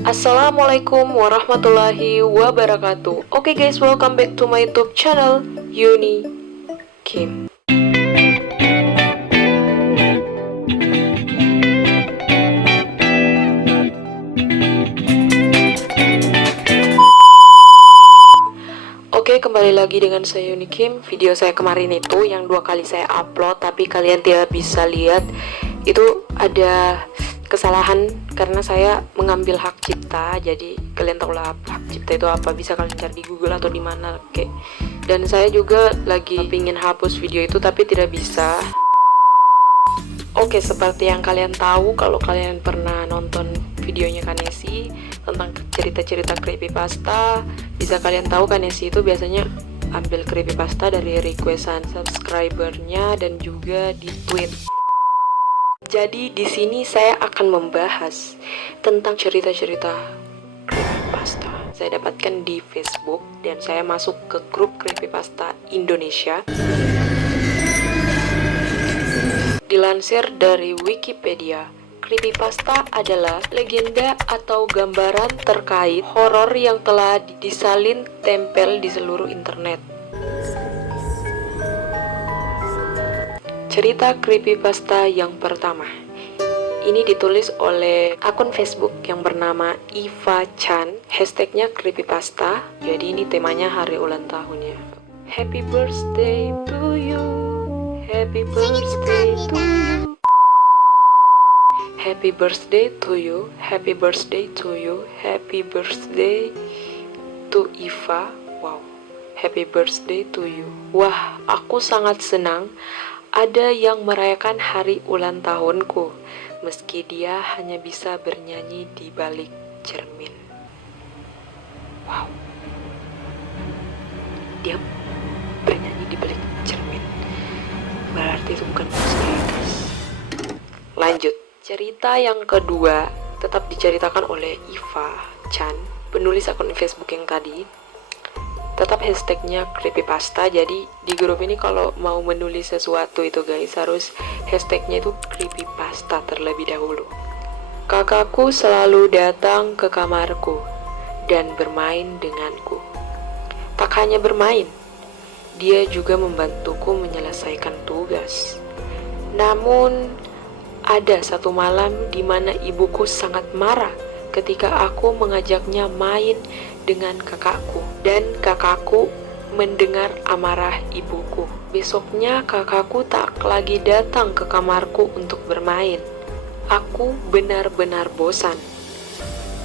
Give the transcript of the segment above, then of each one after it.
Assalamualaikum warahmatullahi wabarakatuh. Oke guys, welcome back to my YouTube channel Uni Kim. Oke, kembali lagi dengan saya Uni Kim. Video saya kemarin itu yang 2 kali saya upload, tapi kalian tidak bisa lihat. Itu ada kesalahan karena saya mengambil hak cipta. Jadi kalian tahulah hak cipta itu apa, bisa kalian cari di Google atau di mana. Oke. Dan saya juga lagi pingin hapus video itu tapi tidak bisa. Oke, seperti yang kalian tahu, kalau kalian pernah nonton videonya Kanesi tentang cerita-cerita creepypasta, bisa kalian tahu Kanesi itu biasanya ambil creepypasta dari requestan subscribernya dan juga di tweet. Jadi di sini saya akan membahas tentang cerita-cerita creepypasta. Saya dapatkan di Facebook dan saya masuk ke grup creepypasta Indonesia. Dilansir dari Wikipedia, creepypasta adalah legenda atau gambaran terkait horor yang telah disalin tempel di seluruh internet. Cerita creepypasta yang pertama. Ini ditulis oleh akun Facebook yang bernama Eva Chan. Hashtagnya creepypasta. Jadi ini temanya hari ulang tahunnya. Happy birthday to you. Happy birthday to you. Happy birthday to you. Happy birthday to you. Happy birthday to Eva. Wow. Happy birthday to you. Wah, aku sangat senang ada yang merayakan hari ulang tahunku, meski dia hanya bisa bernyanyi di balik cermin. Wow. Dia bernyanyi di balik cermin. Berarti itu bukan manusia, guys. Lanjut. Cerita yang kedua tetap diceritakan oleh Eva Chan, penulis akun Facebook yang tadi. Tetap hashtagnya creepypasta. Jadi di grup ini kalau mau menulis sesuatu itu guys, harus hashtagnya itu creepypasta terlebih dahulu. Kakakku selalu datang ke kamarku dan bermain denganku. Tak hanya bermain, dia juga membantuku menyelesaikan tugas. Namun ada satu malam di mana ibuku sangat marah ketika aku mengajaknya main dengan kakakku, dan kakakku mendengar amarah ibuku. Besoknya kakakku tak lagi datang ke kamarku untuk bermain. Aku benar-benar bosan,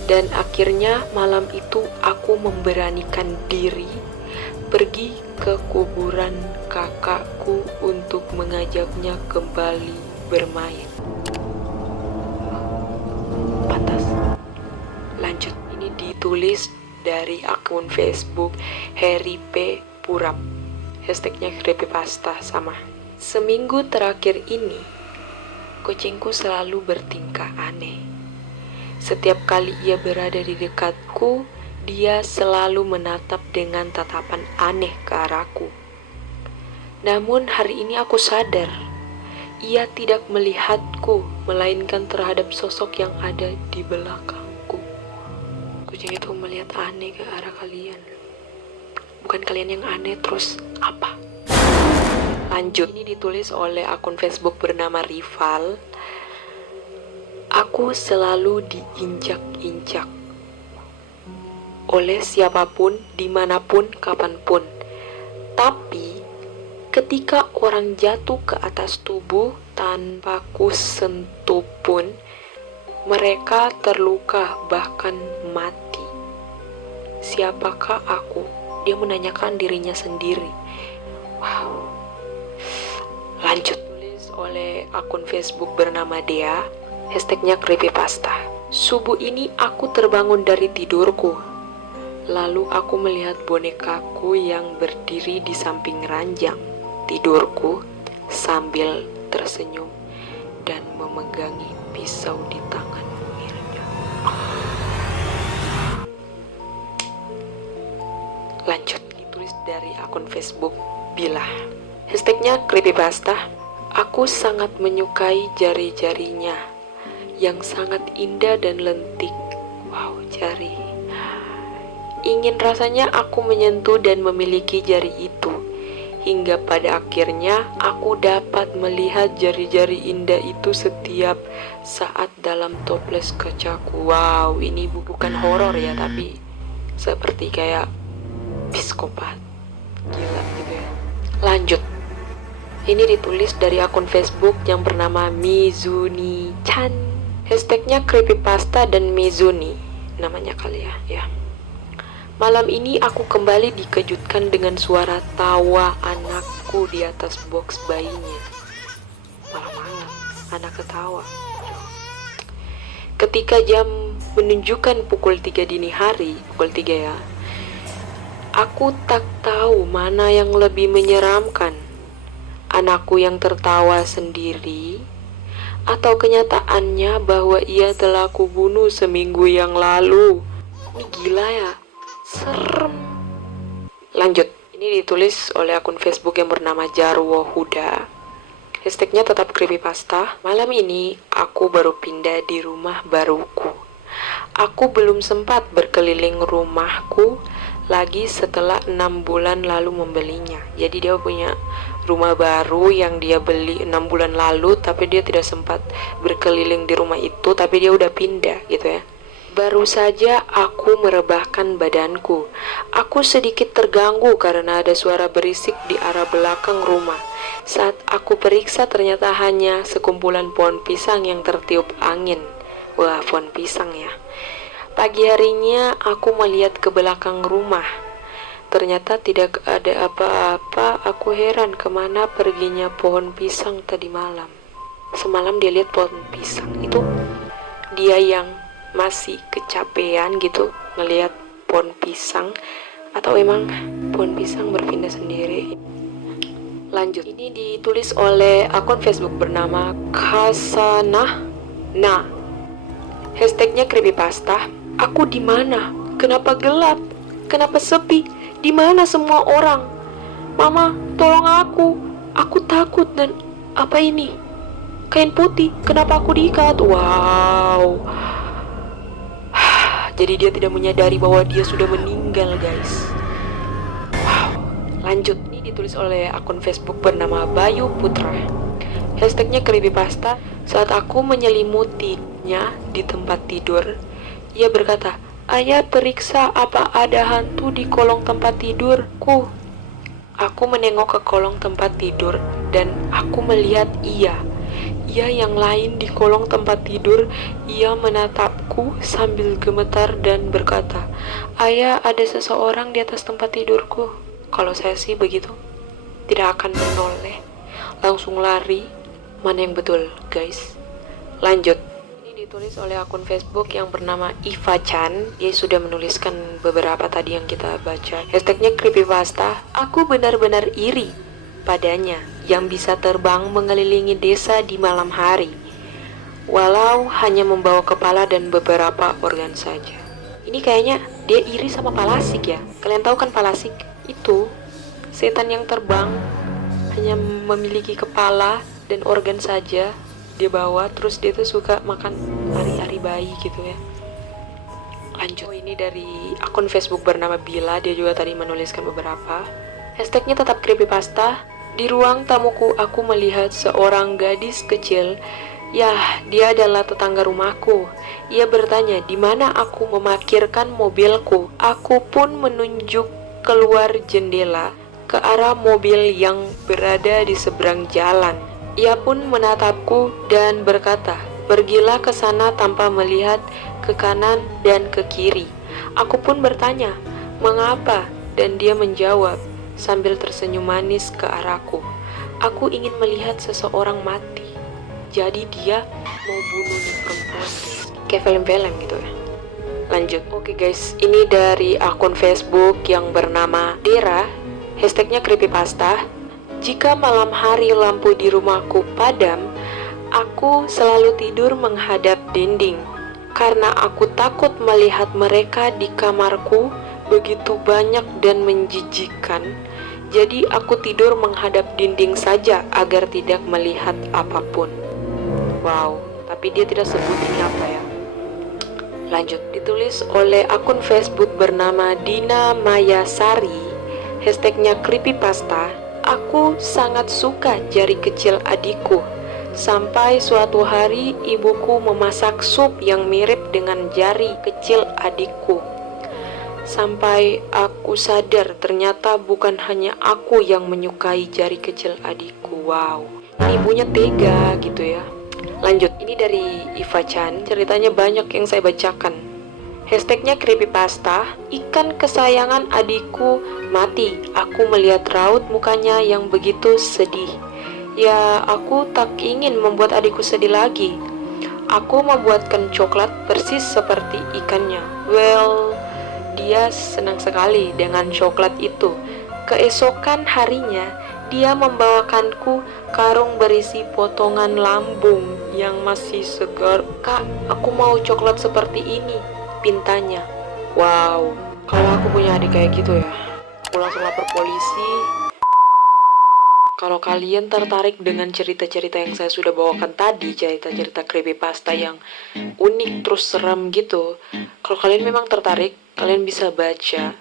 dan akhirnya malam itu aku memberanikan diri pergi ke kuburan kakakku untuk mengajaknya kembali bermain. Pantas. Lanjut, ini ditulis dari akun Facebook Harry P. Purap. Hashtagnya creepypasta sama. Seminggu terakhir ini, kucingku selalu bertingkah aneh. Setiap kali ia berada di dekatku, dia selalu menatap dengan tatapan aneh ke arahku. Namun hari ini aku sadar, ia tidak melihatku, melainkan terhadap sosok yang ada di belakangku. Kucing itu melihat aneh ke arah kalian. Bukan kalian yang aneh, terus apa? Lanjut, ini ditulis oleh akun Facebook bernama Rival. Aku selalu diinjak-injak oleh siapapun, dimanapun, kapanpun. Tapi ketika orang jatuh ke atas tubuh tanpa ku sentuh pun, mereka terluka bahkan mati. Siapakah aku? Dia menanyakan dirinya sendiri. Wow. Lanjut, tulis oleh akun Facebook bernama Dea. Hashtagnya creepypasta. Subuh ini aku terbangun dari tidurku. Lalu aku melihat bonekaku yang berdiri di samping ranjang tidurku sambil tersenyum dan memegangi pisau di tangan Mirna. Lanjut, ditulis dari akun Facebook Bilah. Hashtagnya creepypasta. Aku sangat menyukai jari-jarinya yang sangat indah dan lentik. Wow, jari. Ingin rasanya aku menyentuh dan memiliki jari itu. Hingga pada akhirnya aku dapat melihat jari-jari indah itu setiap saat dalam toples kacaku. Wow, ini bukan horor ya, tapi seperti kayak psikopat. Gila gitu ya. Lanjut. Ini ditulis dari akun Facebook yang bernama Mizuni-chan. Hashtagnya creepypasta dan Mizuni namanya kali ya. Malam ini aku kembali dikejutkan dengan suara tawa anakku di atas box bayinya. Malam-malam, anak ketawa. Ketika jam menunjukkan pukul 3 dini hari, pukul 3 ya, aku tak tahu mana yang lebih menyeramkan. Anakku yang tertawa sendiri, atau kenyataannya bahwa ia telah kubunuh seminggu yang lalu. Ini gila ya. Serem. Lanjut. Ini ditulis oleh akun Facebook yang bernama Jarwo Huda. Hashtagnya tetap creepypasta. Malam ini aku baru pindah di rumah baruku. Aku belum sempat berkeliling rumahku lagi setelah 6 bulan lalu membelinya. Jadi dia punya rumah baru yang dia beli 6 bulan lalu, tapi dia tidak sempat berkeliling di rumah itu, tapi dia udah pindah gitu ya. Baru saja aku merebahkan badanku. Aku sedikit terganggu karena ada suara berisik di arah belakang rumah. Saat aku periksa ternyata hanya sekumpulan pohon pisang yang tertiup angin. Wah, pohon pisang ya. Pagi harinya aku melihat ke belakang rumah. Ternyata tidak ada apa-apa. Aku heran kemana perginya pohon pisang tadi malam. Semalam dia lihat pohon pisang. Itu dia yang masih kecapean gitu ngelihat pohon pisang, atau emang pohon pisang berpindah sendiri. Lanjut. Ini ditulis oleh akun Facebook bernama Kasanah. Nah, hashtagnya creepypasta. Aku di mana? Kenapa gelap? Kenapa sepi? Di mana semua orang? Mama, tolong aku. Aku takut. Dan apa ini? Kain putih. Kenapa aku diikat? Wow. Jadi dia tidak menyadari bahwa dia sudah meninggal, guys. Wow. Lanjut. Ini ditulis oleh akun Facebook bernama Bayu Putra. Hashtagnya creepypasta. Saat aku menyelimutinya di tempat tidur, ia berkata, "Ayah, periksa apa ada hantu di kolong tempat tidurku." Aku menengok ke kolong tempat tidur dan aku melihat ia yang lain di kolong tempat tidur. Ia menatapku sambil gemetar dan berkata, "Ayah, ada seseorang di atas tempat tidurku." Kalau saya sih begitu, tidak akan menoleh, langsung lari. Mana yang betul, guys? Lanjut. Ini ditulis oleh akun Facebook yang bernama Iva Chan. Dia sudah menuliskan beberapa tadi yang kita baca. Hashtagnya creepypasta. Aku benar-benar iri padanya yang bisa terbang mengelilingi desa di malam hari, walau hanya membawa kepala dan beberapa organ saja. Ini kayaknya dia iri sama Palasik ya. Kalian tahu kan Palasik? Itu setan yang terbang hanya memiliki kepala dan organ saja dia bawa, terus dia tuh suka makan ari-ari bayi gitu ya. Lanjut. Ini dari akun Facebook bernama Bila. Dia juga tadi menuliskan beberapa. Hashtagnya tetap creepypasta. Di ruang tamuku aku melihat seorang gadis kecil. Yah, dia adalah tetangga rumahku. Ia bertanya di mana aku memarkirkan mobilku. Aku pun menunjuk keluar jendela ke arah mobil yang berada di seberang jalan. Ia pun menatapku dan berkata, "Pergilah ke sana tanpa melihat ke kanan dan ke kiri." Aku pun bertanya, "Mengapa?" Dan dia menjawab sambil tersenyum manis ke arahku, "Aku ingin melihat seseorang mati." Jadi dia mau bunuh perempuan. Kayak film-film gitu ya. Lanjut. Oke guys, ini dari akun Facebook yang bernama Dera. Hashtagnya creepypasta. Jika malam hari lampu di rumahku padam, aku selalu tidur menghadap dinding. Karena aku takut melihat mereka di kamarku begitu banyak dan menjijikkan, jadi aku tidur menghadap dinding saja agar tidak melihat apapun. Wow, tapi dia tidak sebut ini apa ya. Lanjut. ditulis oleh akun Facebook bernama Dina Mayasari. Hashtagnya creepypasta. Aku sangat suka jari kecil adikku. Sampai suatu hari ibuku memasak sup yang mirip dengan jari kecil adikku. Sampai aku sadar ternyata bukan hanya aku yang menyukai jari kecil adikku. Wow, ini ibunya tega gitu ya. Lanjut, ini dari Iva Chan. Ceritanya banyak yang saya bacakan. Hashtagnya creepypasta. Ikan kesayangan adikku mati. Aku melihat raut mukanya yang begitu sedih. Ya, aku tak ingin membuat adikku sedih lagi. Aku membuatkan coklat persis seperti ikannya. Well, dia senang sekali dengan coklat itu. Keesokan harinya, dia membawakanku karung berisi potongan lambung yang masih segar. Kak, aku mau coklat seperti ini, pintanya. Wow, kalau aku punya adik kayak gitu ya, aku langsung lapor polisi. Kalau kalian tertarik dengan cerita-cerita yang saya sudah bawakan tadi, cerita-cerita creepypasta yang unik terus seram gitu, kalau kalian memang tertarik, kalian bisa baca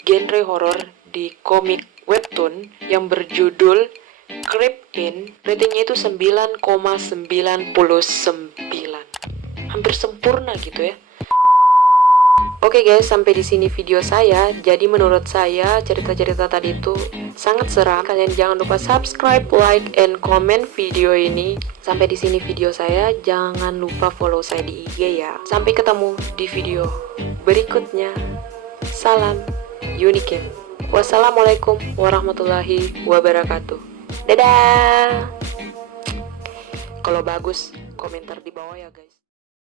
genre horor di komik webtoon yang berjudul Creep In. Ratingnya itu 9,99, hampir sempurna gitu ya. Oke guys, sampai di sini video saya. Jadi menurut saya cerita-cerita tadi itu sangat seram. Kalian jangan lupa subscribe, like, and comment video ini. Sampai di sini video saya. Jangan lupa follow saya di IG ya. Sampai ketemu di video berikutnya. Salam Unikim. Wassalamualaikum warahmatullahi wabarakatuh. Dadah. Kalau bagus komentar di bawah ya guys.